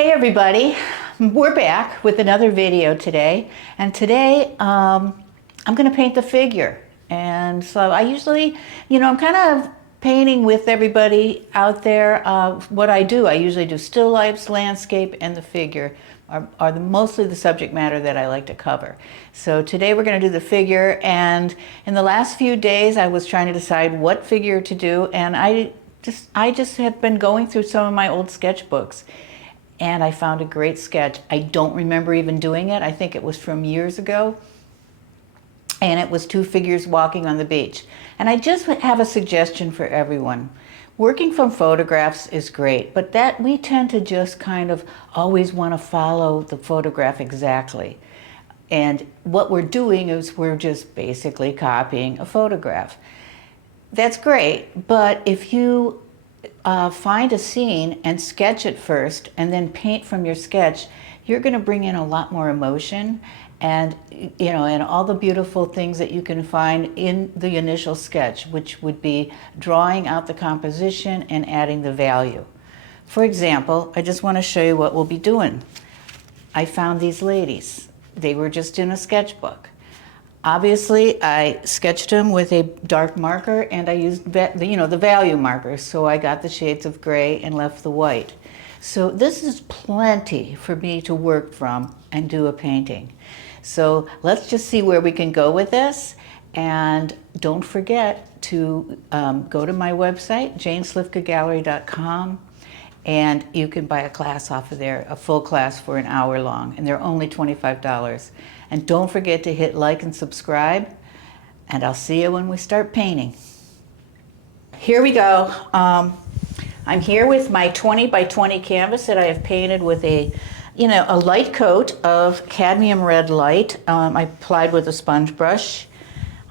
Hey everybody, we're back with another video today, and today I'm going to paint the figure. And so I usually, I'm kind of painting with everybody out there. What I usually do still lifes, landscape, and the figure are mostly the subject matter that I like to cover. So today we're going to do the figure, and in the last few days I was trying to decide what figure to do, and I just have been going through some of my old sketchbooks. And I found a great sketch. I don't remember even doing it. I think it was from years ago. And it was two figures walking on the beach. And I just have a suggestion for everyone. Working from photographs is great, but that we tend to just kind of always want to follow the photograph exactly. And what we're doing is we're just basically copying a photograph. That's great, but if you find a scene and sketch it first and then paint from your sketch, you're going to bring in a lot more emotion and and all the beautiful things that you can find in the initial sketch, which would be drawing out the composition and adding the value. For example, I just want to show you what we'll be doing. I found these ladies. They were just in a sketchbook. Obviously, I sketched them with a dark marker, and I used the value markers, so I got the shades of gray and left the white. So this is plenty for me to work from and do a painting. So let's just see where we can go with this, and don't forget to go to my website, janeslifkagallery.com, and you can buy a class off of there, a full class for an hour long, and they're only $25. And don't forget to hit like and subscribe, and I'll see you when we start painting. Here we go. I'm here with my 20 by 20 canvas that I have painted with a light coat of cadmium red light. I applied with a sponge brush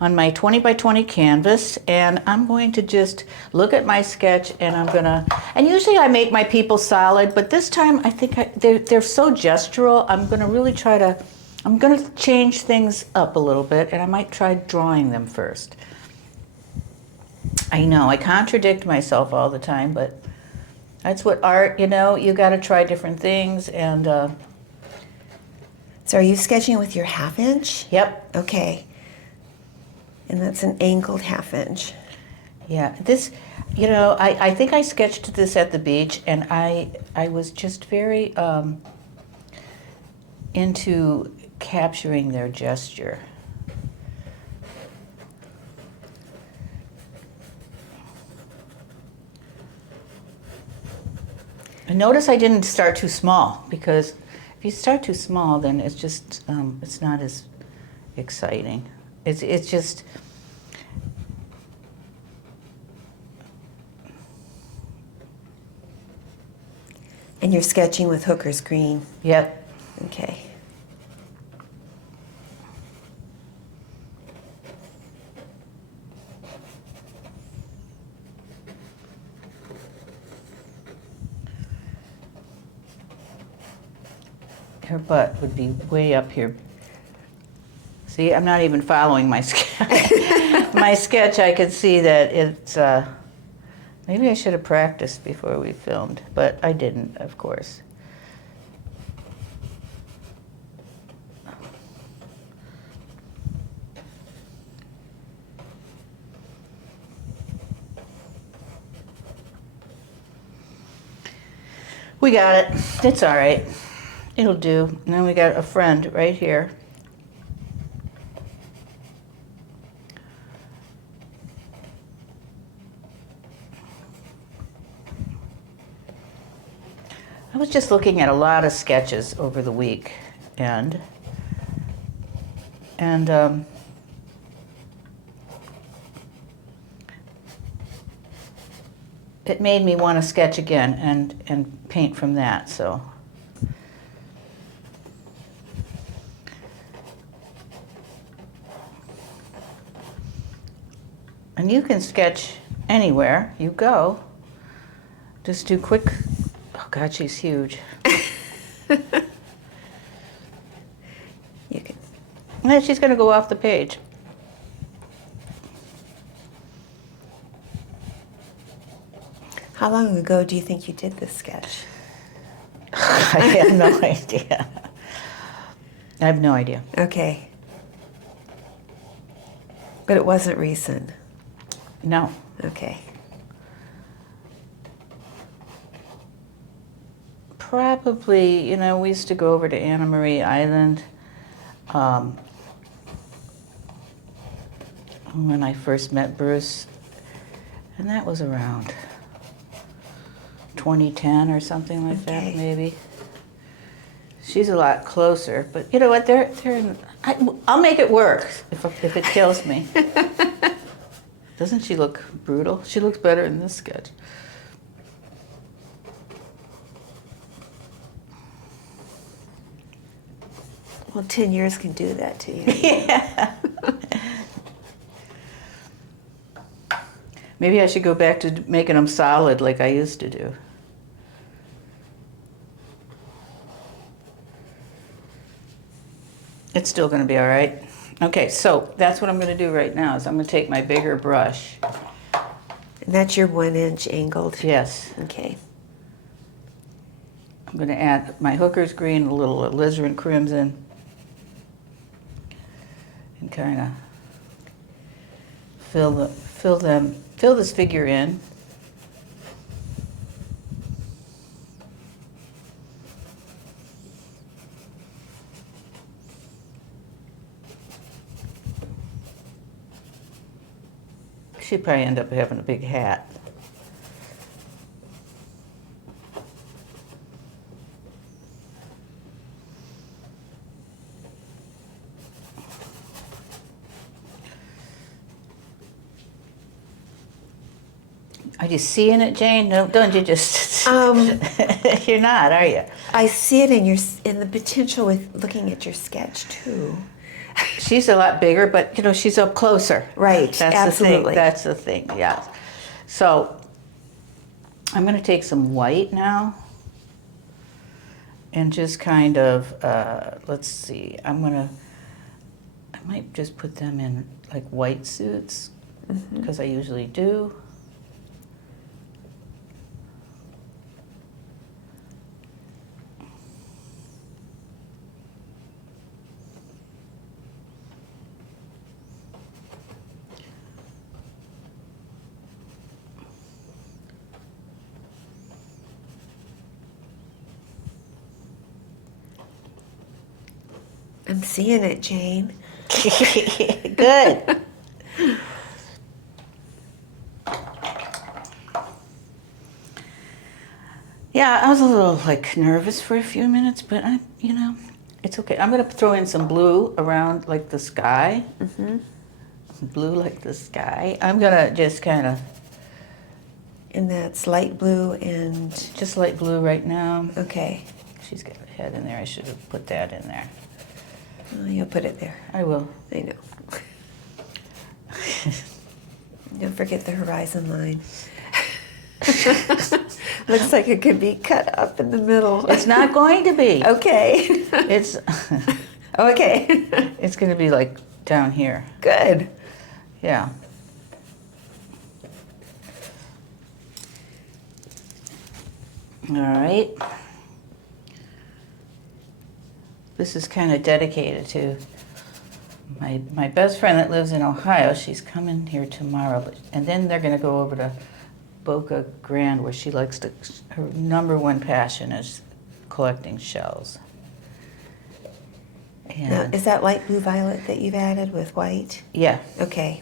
on my 20 by 20 canvas, and I'm going to just look at my sketch, and and usually I make my people solid, but this time I think they're so gestural. I'm going to change things up a little bit, and I might try drawing them first. I know I contradict myself all the time, but that's what art, you got to try different things. And so are you sketching with your 1/2 inch? Yep. Okay. And that's an angled 1/2 inch. Yeah, this, I think I sketched this at the beach, and I was just very into capturing their gesture. And notice I didn't start too small, because if you start too small, then it's just it's not as exciting. It's just And you're sketching with Hookers Green. Yep. Okay. Her butt would be way up here. See, I'm not even following my sketch. My sketch, I could see that it's, maybe I should have practiced before we filmed, but I didn't, of course. We got it. It's all right. It'll do. And then we got a friend right here. I was just looking at a lot of sketches over the week, and it made me want to sketch again and paint from that. So. And you can sketch anywhere you go. Just do quick. Oh God, she's huge. You can. And she's going to go off the page. How long ago do you think you did this sketch? I have no idea. I have no idea. Okay. But it wasn't recent. No. Okay. Probably, we used to go over to Anna Marie Island when I first met Bruce, and that was around 2010 or something like that, maybe. She's a lot closer, but you know what? I'll make it work if it kills me. Doesn't she look brutal? She looks better in this sketch. Well, 10 years can do that to you. Yeah. Maybe I should go back to making them solid like I used to do. It's still going to be all right. Okay, so that's what I'm going to do right now is I'm going to take my bigger brush. And that's your 1-inch angled? Yes. Okay. I'm going to add my Hookers Green, a little alizarin crimson, and kind of fill this figure in. She'd probably end up having a big hat. Are you seeing it, Jane? No, don't you just? You're not, are you? I see it in the potential with looking at your sketch too. She's a lot bigger, but she's up closer. Right, That's absolutely. That's the thing, yeah. So I'm going to take some white now and just kind of, let's see, I might just put them in like white suits because I usually do. I'm seeing it, Jane. Good. Yeah, I was a little nervous for a few minutes, but it's okay. I'm gonna throw in some blue around like the sky. Blue like the sky. I'm gonna just kind of. And that's light blue and. Just light blue right now. Okay. She's got a head in there. I should have put that in there. Oh, you'll put it there. I will. I know. Don't forget the horizon line. Looks like it could be cut up in the middle. It's not going to be. Okay. It's okay. It's going to be like down here. Good. Yeah. All right. This is kind of dedicated to my best friend that lives in Ohio. She's coming here tomorrow, and then they're going to go over to Boca Grande, where she likes to. Her #1 passion is collecting shells. And Now, is that light blue violet that you've added with white? yeah. Okay.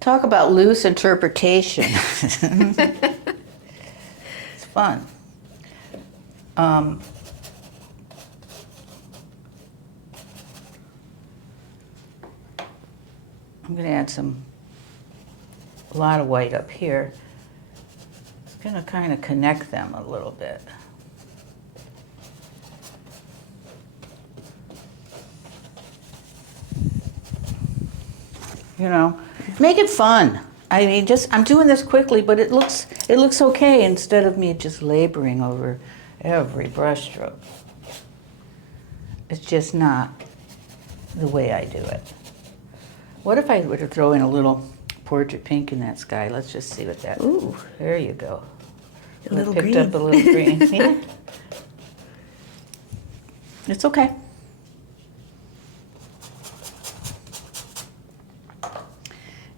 Talk about loose interpretation. It's fun. I'm going to add a lot of white up here. It's going to kind of connect them a little bit. Make it fun. I mean, I'm doing this quickly, but it looks okay instead of me just laboring over every brush stroke. It's just not the way I do it. What if I were to throw in a little portrait pink in that sky? Let's just see what that. Ooh. There you go. A little picked green. up a little green. Yeah. It's okay.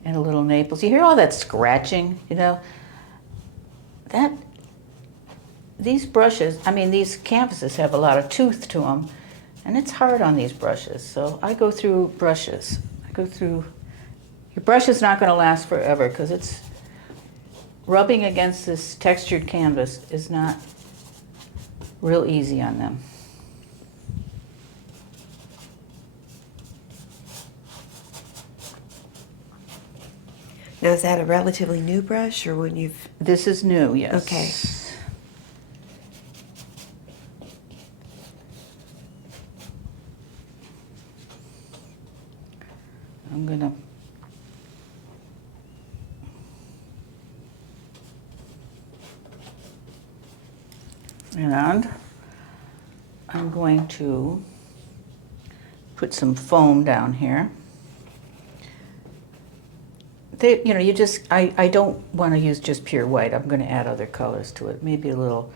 And a little Naples. You hear all that scratching, you know? These brushes, I mean, these canvases have a lot of tooth to them, and it's hard on these brushes. So I go through brushes. Your brush is not going to last forever because it's rubbing against this textured canvas is not real easy on them. Now, is that a relatively new brush or when you've... This is new, yes. Okay. I'm gonna and I'm going to put some foam down here. I don't want to use just pure white. I'm going to add other colors to it. Maybe a little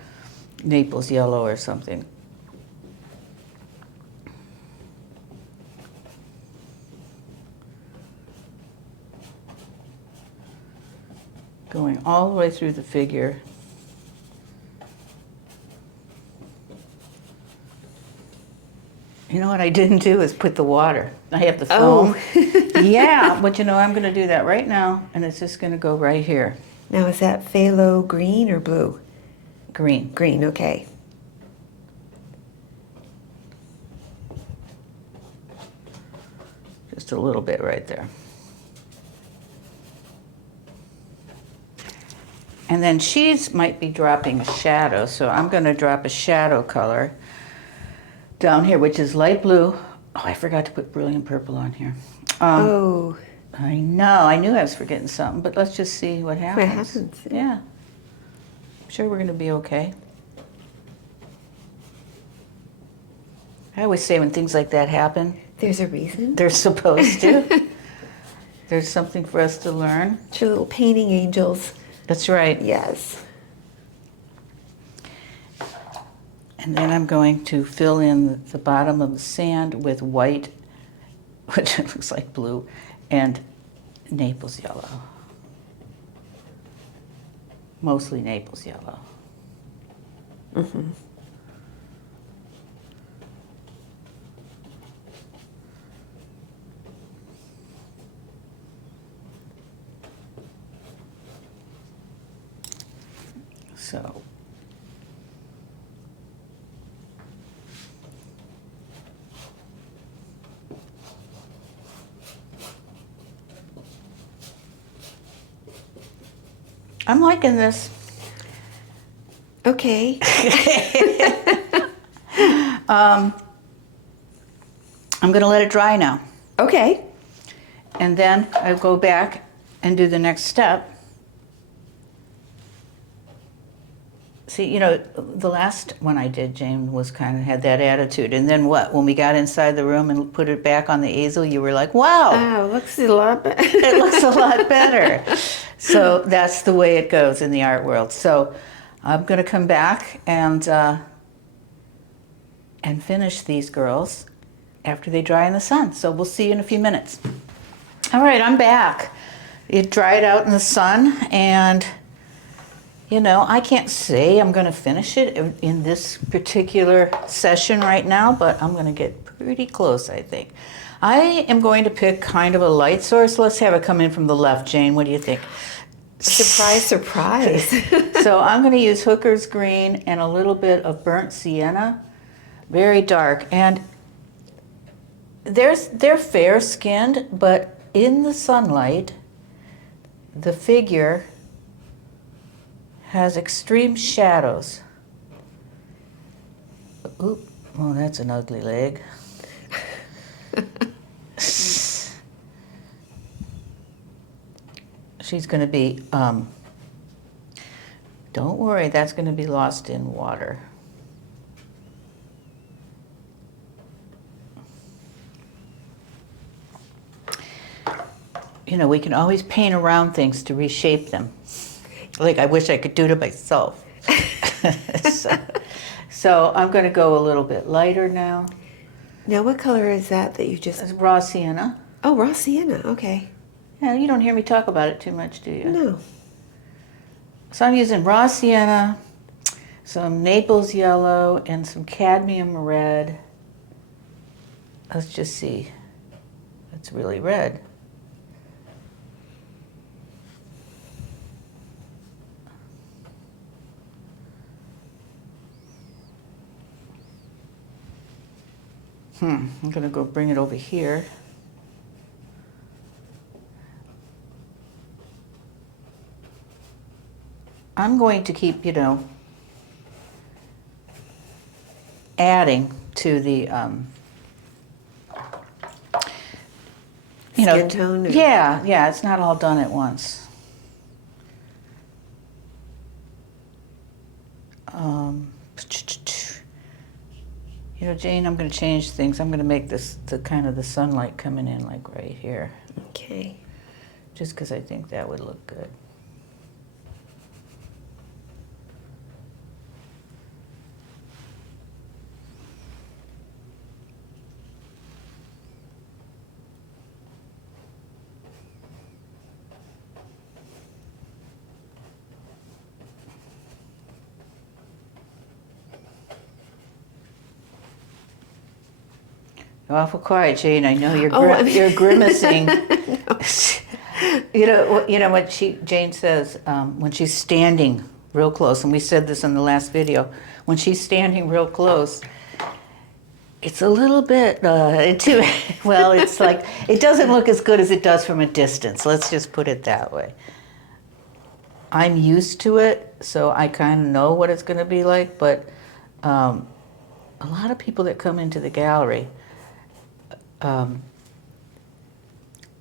Naples yellow or something. Going all the way through the figure. You know what I didn't do is put the water. I have the foam. Oh. Yeah, but you know, I'm going to do that right now, and it's just going to go right here. Now, is that phthalo green or blue? Green. Green, okay. Just a little bit right there. And then she's might be dropping a shadow, so I'm going to drop a shadow color down here, which is light blue. Oh, I forgot to put brilliant purple on here. Oh. I know. I knew I was forgetting something, but let's just see what happens. What happens? Yeah. I'm sure we're going to be okay. I always say when things like that happen, There's a reason. they're supposed to. There's something for us to learn. It's your little painting angels. That's right. Yes. And then I'm going to fill in the bottom of the sand with white, which looks like blue, and Naples yellow. Mostly Naples yellow. Mm-hmm. So I'm liking this. Okay. I'm going to let it dry now. Okay. And then I'll go back and do the next step. See, you know, the last one I did, Jane, was kind of had that attitude. And then what? When we got inside the room and put it back on the easel, you were like, wow. Oh, looks a lot better. It looks a lot better. So that's the way it goes in the art world. So I'm going to come back and finish these girls after they dry in the sun. So we'll see you in a few minutes. All right, I'm back. It dried out in the sun, and you know, I can't say I'm going to finish it in this particular session right now, but I'm going to get pretty close, I think. I am going to pick kind of a light source. Let's have it come in from the left, Jane. What do you think? Surprise, surprise. So I'm going to use Hookers Green and a little bit of burnt sienna, very dark. And they're fair-skinned, but in the sunlight, the figure has extreme shadows. Oop, oh, that's an ugly leg. She's going to be, don't worry, that's going to be lost in water. you know, we can always paint around things to reshape them. Like I wish I could do to myself. So I'm going to go a little bit lighter now. Now, what color is that you just... It's raw sienna. Oh, raw sienna, okay. Yeah, you don't hear me talk about it too much, do you? No. So I'm using raw sienna, some Naples yellow, and some cadmium red. Let's just see. It's really red. I'm going to go bring it over here. I'm going to keep, you know, adding to the, you know, skin tone? Or... Yeah, it's not all done at once. You know, Jane, I'm going to change things. I'm going to make this the kind of the sunlight coming in like right here. Okay. Just because I think that would look good. You're awful quiet, Jane. I know you're grimacing. You know what Jane says when she's standing real close, and we said this in the last video. When she's standing real close, it's a little bit too. Well, it's like it doesn't look as good as it does from a distance. Let's just put it that way. I'm used to it, so I kind of know what it's going to be like. But a lot of people that come into the gallery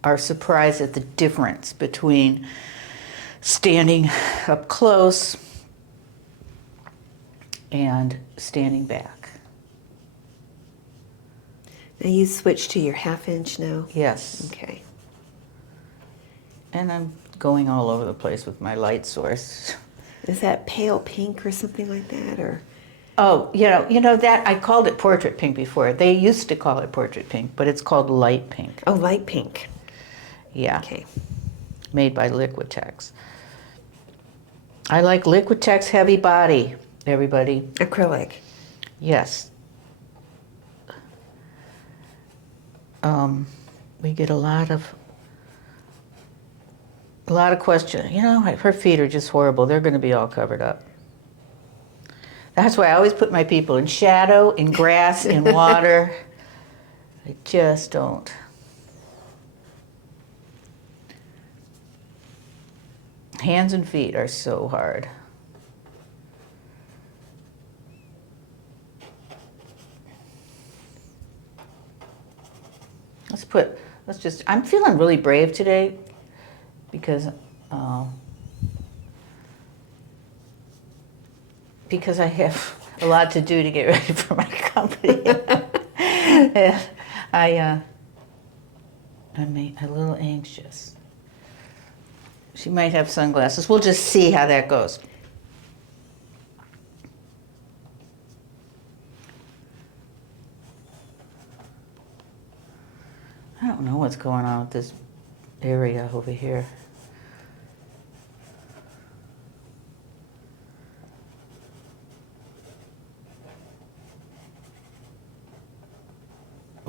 are surprised at the difference between standing up close and standing back. Now you switch to your 1/2 inch now? Yes. Okay. And I'm going all over the place with my light source. Is that pale pink or something like that, or? Oh, you know that I called it portrait pink before. They used to call it portrait pink, but it's called light pink. Oh, light pink. Yeah. Okay. Made by Liquitex. I like Liquitex heavy body, everybody. Acrylic. Yes. We get a lot of questions. You know, her feet are just horrible. They're going to be all covered up. That's why I always put my people in shadow, in grass, in water. I just don't. Hands and feet are so hard. I'm feeling really brave today because I have a lot to do to get ready for my company. I'm a little anxious. She might have sunglasses. We'll just see how that goes. I don't know what's going on with this area over here.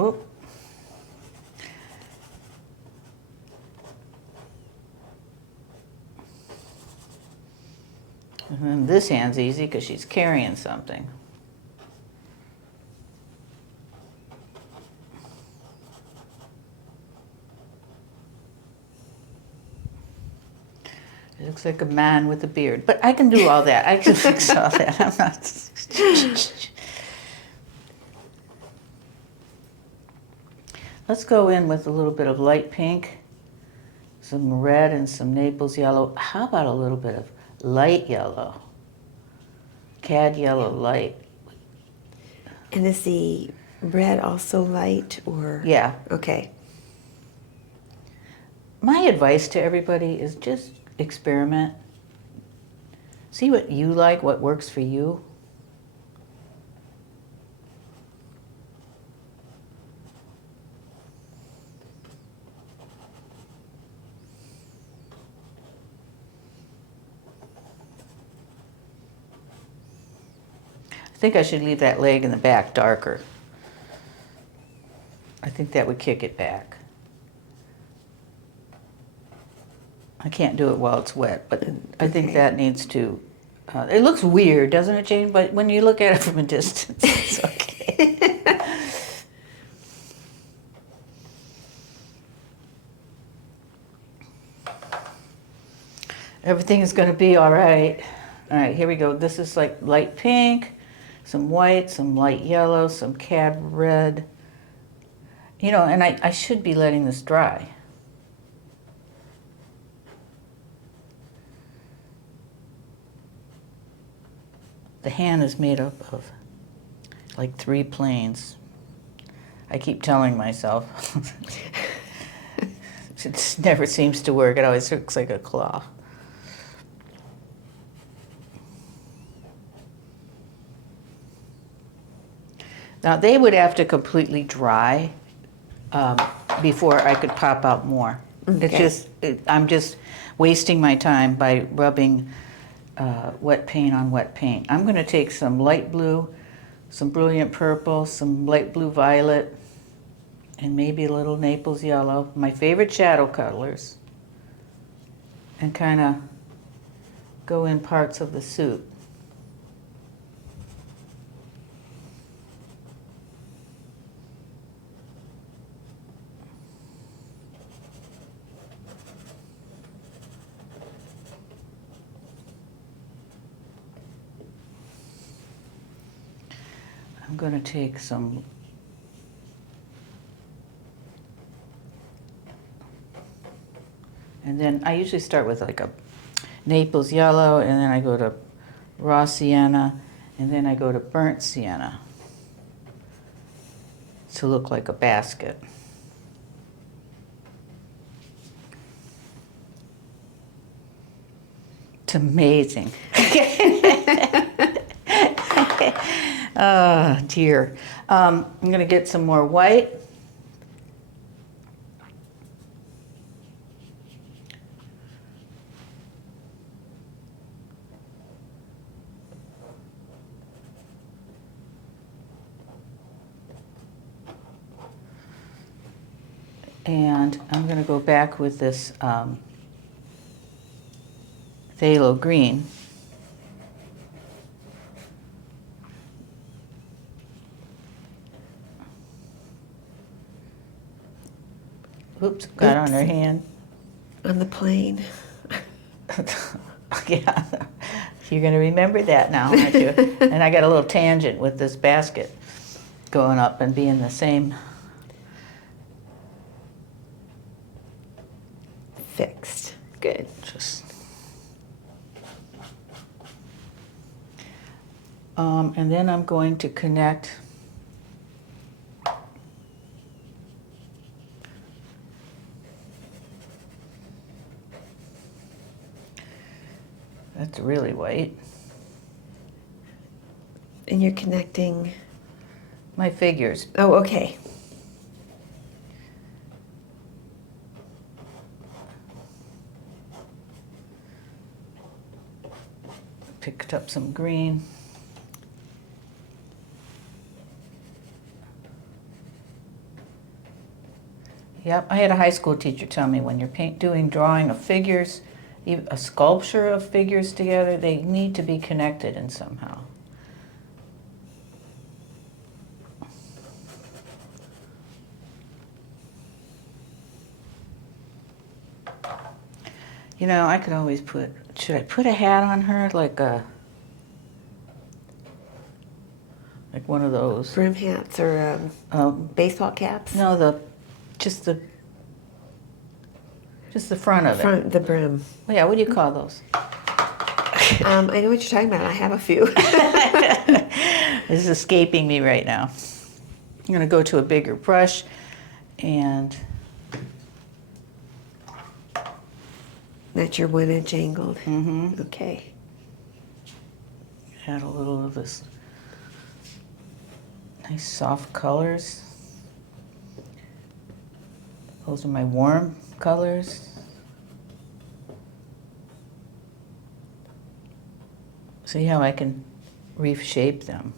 Oop. And then this hand's easy because she's carrying something. It looks like a man with a beard, but I can do all that. I can fix all that. I'm not. Let's go in with a little bit of light pink, some red and some Naples yellow. How about a little bit of light yellow? Cad yellow light. And is the red also light, or? Yeah. Okay. my advice to everybody is just experiment. See what you like, what works for you. I think I should leave that leg in the back darker. I think that would kick it back. I can't do it while it's wet, but I think Okay. that needs to, it looks weird, doesn't it, Jane? But when you look at it from a distance, it's okay. Everything is going to be all right. All right, here we go. This is like light pink, some white, some light yellow, some cad red. You know, and I should be letting this dry. The hand is made up of like 3 planes. I keep telling myself. It never seems to work. It always looks like a claw. Now they would have to completely dry before I could pop out more. Okay. It's just, I'm just wasting my time by rubbing wet paint on wet paint. I'm going to take some light blue, some brilliant purple, some light blue violet, and maybe a little Naples yellow, my favorite shadow colors, and kind of go in parts of the suit. I'm going to take some and then I usually start with like a Naples yellow, and then I go to raw sienna, and then I go to burnt sienna to look like a basket. It's amazing. Oh dear. I'm going to get some more white. And I'm going to go back with this phthalo green. Oops, got on her hand. On the plane. Yeah, you're going to remember that now, aren't you? And I got a little tangent with this basket going up and being the same. Fixed. Good. Just. And then I'm going to connect that's really white. And you're connecting. My figures. Oh, okay. Picked up some green. Yep, I had a high school teacher tell me when you're drawing of figures, a sculpture of figures together, they need to be connected in somehow. You know, I could always should I put a hat on her like one of those? Brim hats or baseball caps? No, just the front of it. The brim. Well, yeah, what do you call those? I know what you're talking about. I have a few. This is escaping me right now. I'm going to go to a bigger brush and That's your 1 inch angled. Mm-hmm. Okay. Add a little of this nice soft colors. Those are my warm colors. See how I can reshape them,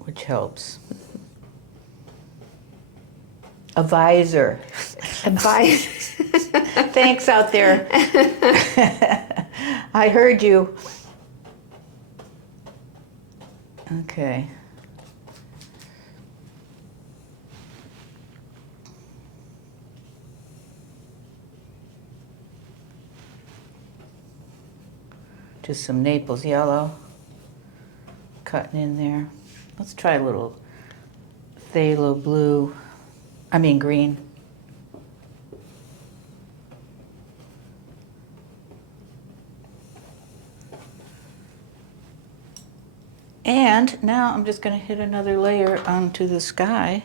which helps. A visor. Advice. Thanks out there. I heard you. Okay. Just some Naples yellow cutting in there. Let's try a little phthalo blue. I mean green. And now I'm just going to hit another layer onto the sky.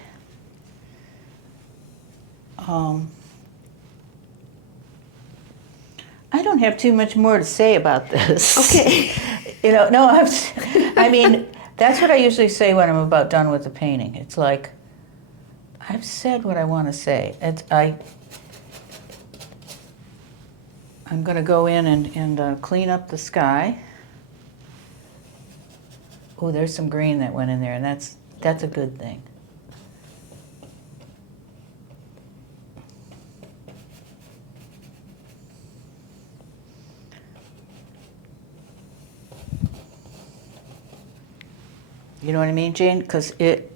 I don't have too much more to say about this. Okay. No, I mean, that's what I usually say when I'm about done with the painting. It's like, I've said what I want to say. I'm going to go in and clean up the sky. Oh, there's some green that went in there, and that's a good thing. You know what I mean, Jane? Because it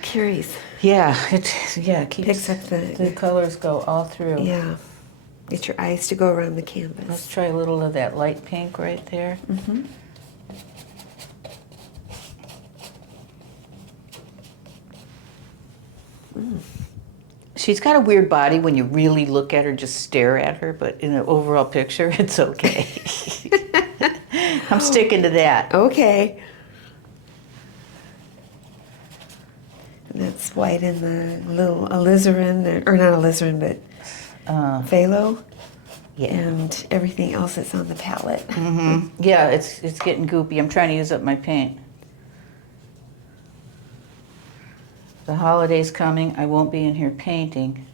Carries. it keeps Picks up the colors go all through. Yeah. Get your eyes to go around the Let's canvas. try a little of that light pink right there. Mm-hmm. She's got a weird body when you really look at her, just stare at her, but in the overall picture, it's okay. I'm sticking to that. Okay. And that's white in the little alizarin, or not alizarin, but phthalo. Yeah. And everything else that's on the palette. Mm-hmm. Yeah, it's getting goopy. I'm trying to use up my paint. The holiday's coming. I won't be in here painting,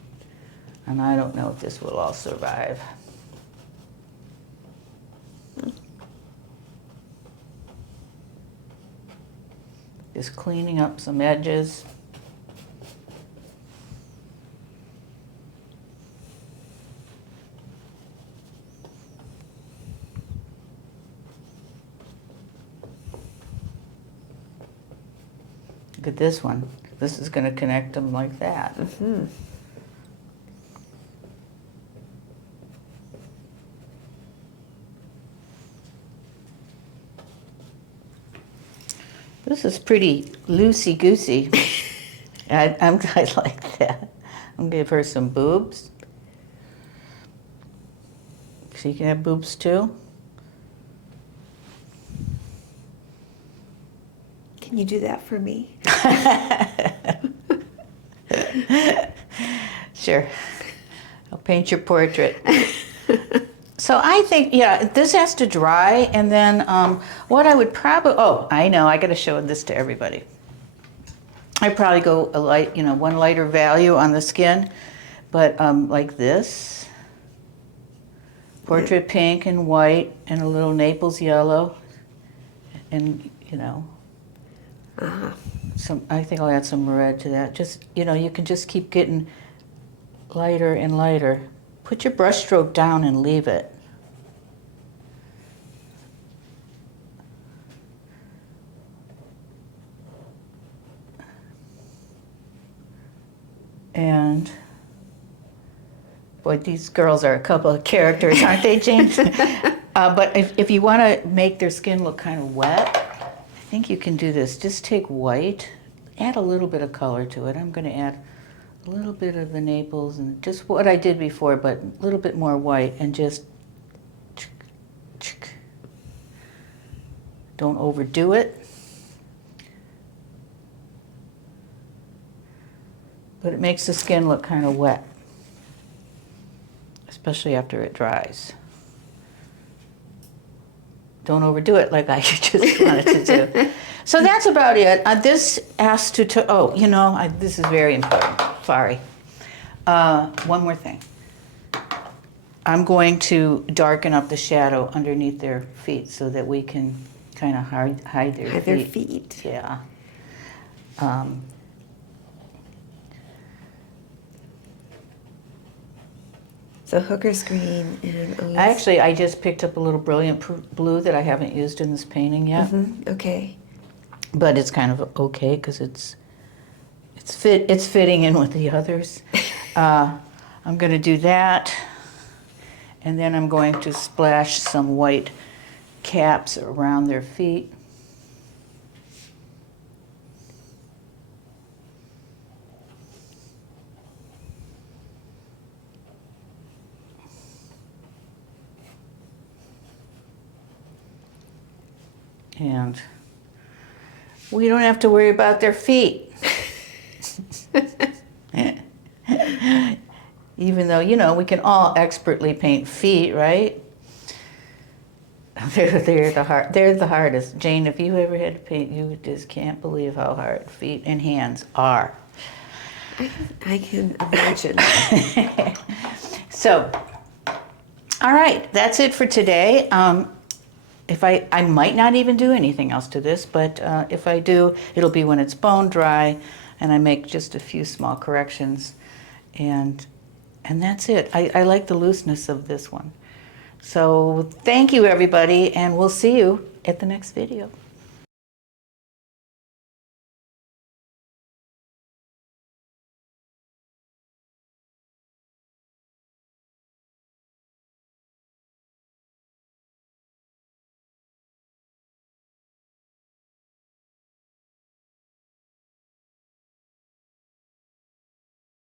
and I don't know if this will all survive. Just cleaning up some edges. Look at this one. This is going to connect them like that. Mm-hmm. This is pretty loosey-goosey. I like that. I'm going to give her some boobs. She can have boobs too. Can you do that for me? Sure. I'll paint your portrait. So I think, this has to dry, and then what I would probably, I know, I got to show this to everybody. I'd probably go a light, one lighter value on the skin, but like this, portrait pink and white, and a little Naples yellow, and Uh-huh. I think I'll add some red to that. Just, you can just keep getting lighter and lighter. Put your brush stroke down and leave it. And boy, these girls are a couple of characters, aren't they, James? But if you want to make their skin look kind of wet, I think you can do this. Just take white, add a little bit of color to it. I'm going to add a little bit of the Naples and just what I did before, but a little bit more white, and just don't overdo it. But it makes the skin look kind of wet. especially after it dries. Don't overdo it like I just wanted to do. So that's about it. This has to, oh, you know, this is very important. Sorry. One more thing. I'm going to darken up the shadow underneath their feet so that we can kind of hide their feet. Hide their feet. Yeah. So Hookers Green and I just picked up a little brilliant blue that I haven't used in this painting yet. Okay. But it's kind of okay because it's fitting in with the others. I'm going to do that, and then I'm going to splash some white caps around their feet. And we don't have to worry about their feet. Even though, you know, we can all expertly paint feet, right? They're the hardest. Jane, if you ever had to paint, you just can't believe how hard feet and hands are. I can imagine. So, all right, that's it for today. If I might not even do anything else to this, but if I do, it'll be when it's bone dry, and I make just a few small corrections, and that's it. I like the looseness of this one. So thank you, everybody, and we'll see you at the next video.